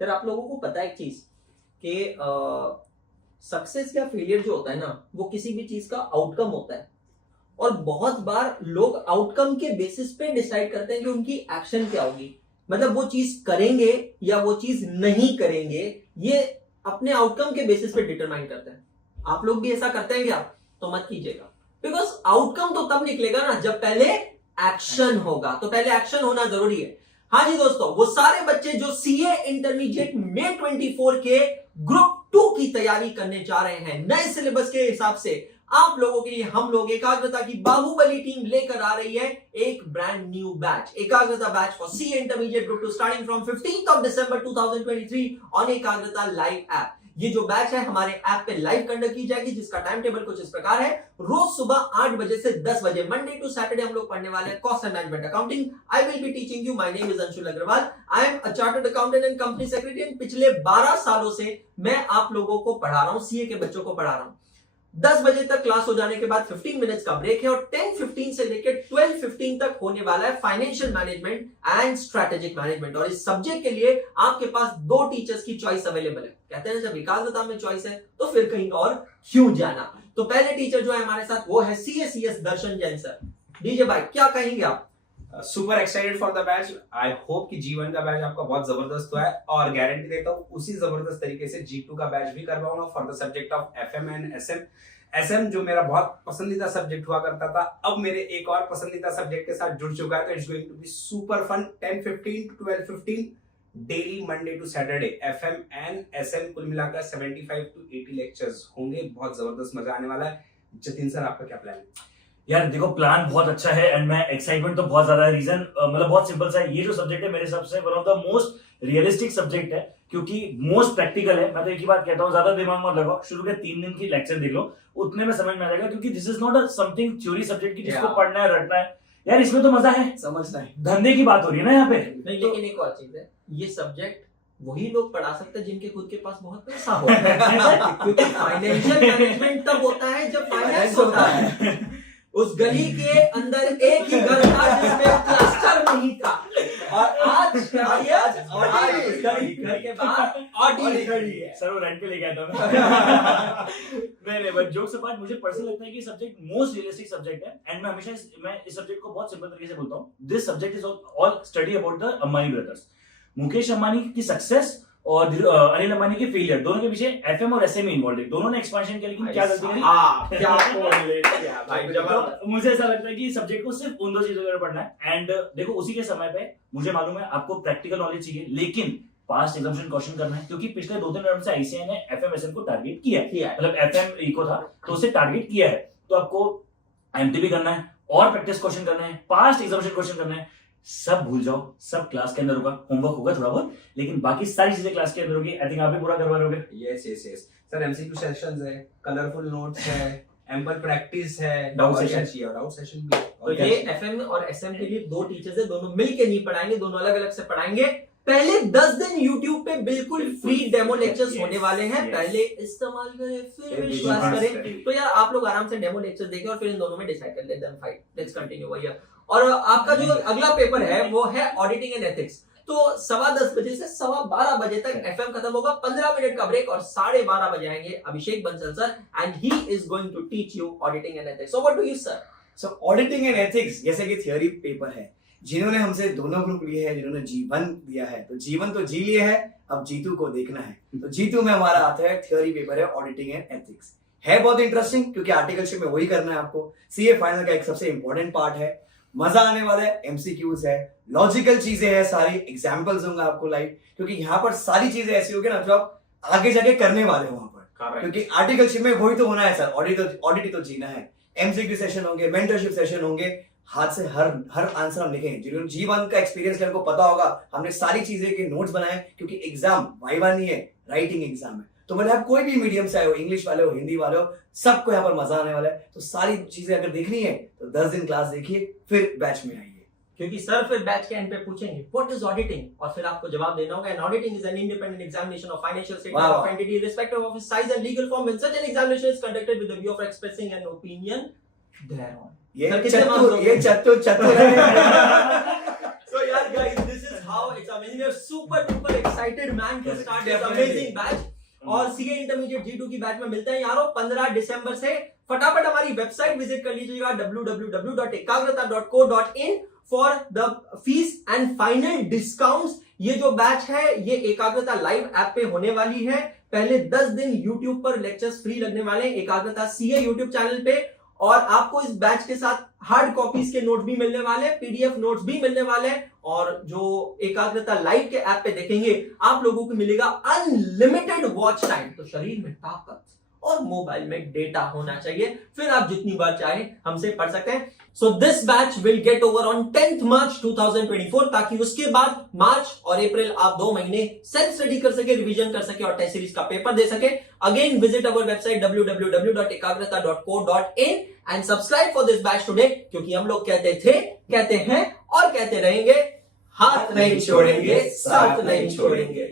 फिर आप लोगों को पता है एक चीज कि सक्सेस या फेलियर जो होता है ना, वो किसी भी चीज का आउटकम होता है। और बहुत बार लोग आउटकम के बेसिस पे डिसाइड करते हैं कि उनकी एक्शन क्या होगी, मतलब वो चीज करेंगे या वो चीज नहीं करेंगे, ये अपने आउटकम के बेसिस पे डिटरमाइन करते हैं। आप लोग भी ऐसा करते हैं क्या? तो मत कीजिएगा, बिकॉज आउटकम तो तब निकलेगा ना जब पहले एक्शन होगा। तो पहले एक्शन होना जरूरी है। हाँ जी दोस्तों, वो सारे बच्चे जो सीए इंटरमीडिएट में 24 के ग्रुप 2 की तैयारी करने जा रहे हैं, नए सिलेबस के हिसाब से आप लोगों के लिए हम लोग एकाग्रता की बाहुबली टीम लेकर आ रही है एक ब्रांड न्यू बैच, एकाग्रता batch for CA intermediate group 2 starting from 15th of December 2023 on एकाग्रता लाइव ऐप। ये जो बैच है हमारे ऐप पे लाइव कंडक्ट की जाएगी, जिसका टाइम टेबल कुछ इस प्रकार है। रोज सुबह 8 बजे से 10 बजे मंडे टू सैटरडे हम लोग पढ़ने वाले हैं cost and management accounting. I will be teaching you. My name is Anshul Agarwal. I am a chartered accountant and company secretary and पिछले 12 सालों से मैं आप लोगों को पढ़ा रहा हूं, सीए के बच्चों को पढ़ा रहा हूं। 10 बजे तक क्लास हो जाने के बाद 15 मिनट्स का ब्रेक है और 10:15 से लेकर 12:15 तक होने वाला है financial management and strategic management. और इस सब्जेक्ट के लिए आपके पास 2 टीचर्स की चॉइस अवेलेबल है। कहते हैं जब एकाग्रता में चॉइस है तो फिर कहीं और क्यों जाना। तो पहले टीचर जो है हमारे साथ वो है सीएसीएस दर्शन जैन सर। डीजे भाई क्या कहेंगे आप? Super excited for the batch. I hope कि जीवन का बैच आपका बहुत जबरदस्त हुआ है और गारंटी देता हूँ उसी जबरदस्त तरीके से G2 का बैच भी करवाऊंगा for the subject of FM and SM जो मेरा बहुत पसंदीदा सब्जेक्ट हुआ करता था, अब मेरे एक और पसंदीदा सब्जेक्ट के साथ जुड़ चुका है। तो it's going to be super fun. 10:15 to 12:15 daily Monday to Saturday FM and SM कुल मिलाकर 75 to 80 लेक्चर्स होंगे। बहुत जबरदस्त मजा आने वाला है। जतिन सर आपका क्या प्लान है? यार देखो, प्लान बहुत अच्छा है एंड मैं एक्साइटमेंट तो बहुत ज्यादा है। रीजन मतलब बहुत सिंपल सा है, ये जो सब्जेक्ट है मेरे हिसाब से one of the most realistic subject है, क्योंकि मोस्ट प्रैक्टिकल है। मैं तो एक ही बात कहता हूँ, ज्यादा दिमाग मत लगाओ, शुरू के 3 दिन की लेक्चर देख लो, उतने में समझ में आ जाएगा। क्योंकि this is not a something theory subject की जिसको पढ़ना है रटना है। यार इसमें तो मजा है, समझना है, धंधे की बात हो रही है ना यहाँ पे। नहीं, लेकिन एक और चीज है, ये सब्जेक्ट वही लोग पढ़ा सकते हैं जिनके खुद के पास बहुत पैसा होता है। क्योंकि फाइनेंशियल मैनेजमेंट तब होता है जब फाइनेंस होता है। उस गली के अंदर एक ही घर था जिसमें प्लास्टर नहीं था, और आज घर के बाहर ऑडी खड़ी है। सर वो रेंट पे लेके आता हूँ। नहीं बट जोक्स अपार्ट, मुझे पर्सनली लगता है कि सब्जेक्ट मोस्ट रियलिस्टिक सब्जेक्ट है एंड मैं हमेशा इस सब्जेक्ट को बहुत सिंपल तरीके से बोलता हूँ। This subject is all study about the Ambani brothers. Mukesh Ambani की सक्सेस और अनिल अंबानी के फेलियर, दोनों के पीछे FM और SM इन्वॉल्व है। दोनों ने एक्सपेंशन किया, लेकिन क्या गलती करी? तो मुझे ऐसा लगता है कि सब्जेक्ट को सिर्फ उन 2 चीजों पर पढ़ना है। एंड देखो, उसी के समय पे मुझे मालूम है आपको प्रैक्टिकल नॉलेज चाहिए, लेकिन पास्ट एग्जामिनेशन क्वेश्चन करना है, क्योंकि पिछले 2-3 राउंड से ICAI ने FM SM को टारगेट किया है। मतलब FM इको था तो उसे टारगेट किया है, तो आपको MTB करना है और प्रैक्टिस क्वेश्चन करना है, पास्ट एग्जामिनेशन क्वेश्चन करना है। सब भूल जाओ, सब क्लास के अंदर होगा, होमवर्क होगा थोड़ा बहुत, लेकिन बाकी सारी चीजें क्लास के अंदर होगी। आई थिंक आप भी पूरा करवा रहे होगे। यस सर, MCQ सेशंस है, कलरफुल नोट्स है, एम्पल प्रैक्टिस है, डाउट सेशन भी है। तो ये FM और SM के लिए 2 टीचर्स है, दोनों मिलके नहीं पढ़ाएंगे, दोनों अलग अलग से पढ़ाएंगे। पहले 10 दिन YouTube पे बिल्कुल फ्री डेमो लेक्चर्स होने वाले हैं। पहले इस्तेमाल करें फिर विश्वास करें। तो यार आप लोग आराम से डेमो लेक्चर्स देखें और फिर इन दोनों में डिसाइड कर लें। देन फाइट, लेट्स कंटिन्यू भैया। और आपका जो अगला पेपर है वो है ऑडिटिंग एंड एथिक्स। तो 10:15 बजे से 12:15 बजे तक FM खत्म होगा, 15 मिनट का ब्रेक और 12:30 बजे आएंगे Abhishek Bansal sir and he is going to teach you auditing and ethics. So what do you sir? So auditing and ethics जैसे कि थ्योरी पेपर है, जिन्होंने हमसे दोनों ग्रुप लिए हैं, जिन्होंने G1 दिया है, तो G1 तो जी लिए है, अब G2 को देखना है। तो G2 में हमारा आता है थ्योरी पेपर है ऑडिटिंग एंड एथिक्स। है बहुत इंटरेस्टिंग, क्योंकि आर्टिकलशिप में वही करना है आपको। CA फाइनल का एक सबसे इंपॉर्टेंट पार्ट है, मजा आने वाला है। MCQs है, लॉजिकल चीजें हैं, सारी एग्जाम्पल्स होंगे आपको लाइव, क्योंकि यहाँ पर सारी चीजें ऐसी होगी ना जो आप आगे जाके करने वाले हो वहां पर। क्योंकि आर्टिकलशिप में वही तो होना है सर, ऑडिट तो जीना है। MCQ सेशन होंगे, मेंटरशिप सेशन होंगे, हाथ से हर आंसर हम लिखेंगे। जिन्होंने G1 का एक्सपीरियंस है उनको पता होगा, हमने सारी चीजें के नोट्स बनाए, क्योंकि एग्जाम वाइवा नहीं है, राइटिंग एग्जाम है। तो मतलब आप कोई भी मीडियम से आए हो, इंग्लिश वाले हो, हिंदी वाले हो, सबको यहाँ पर मजा आने वाला है। तो सारी चीजें अगर देखनी है तो 10 दिन क्लास देखिए, फिर बैच में आइए, क्योंकि सर फिर बैच के एंड पे पूछेंगे व्हाट इज ऑडिटिंग, और फिर आपको जवाब देना होगा। And auditing is an independent examination of financial statement of entity respective of its size and legal form when such an examination is conducted with the view of expressing an opinion thereon. ये चतुर So yeah guys, this is how examination amazing. We are super duper excited, man, to start this Definitely. amazing batch. और CA intermediate G2 की batch में मिलते हैं यारों 15 दिसंबर से। फटाफट हमारी वेबसाइट विजिट कर लीजिएगा www.ekagrata.co.in for the fees and final discounts. ये जो बैच है ये एकाग्रता लाइव ऐप पे होने वाली है। पहले 10 दिन YouTube पर लेक्चर्स फ्री लगने वाले हैं एकाग्रता सीए YouTube चैनल पे, और आपको इस बैच के साथ हार्ड कॉपीज के नोट भी मिलने वाले हैं, पीडीएफ नोट्स भी मिलने वाले हैं, और जो एकाग्रता लाइव के ऐप पे देखेंगे आप लोगों को मिलेगा अनलिमिटेड वॉच टाइम। तो शरीर में ताकत और मोबाइल में डेटा होना चाहिए, फिर आप जितनी बार चाहे हमसे पढ़ सकते हैं। So this batch will get over on 10th मार्च 2024, ताकि उसके बाद मार्च और अप्रैल आप 2 महीने सेल्फ स्टडी कर सके, रिवीजन कर सके और टेस्ट सीरीज का पेपर दे सके। Again visit our website www.ekagrata.co.in and subscribe for this batch today, क्योंकि हम लोग कहते थे, कहते हैं और कहते रहेंगे, हाथ नहीं छोड़ेंगे, साथ नहीं छोड़ेंगे।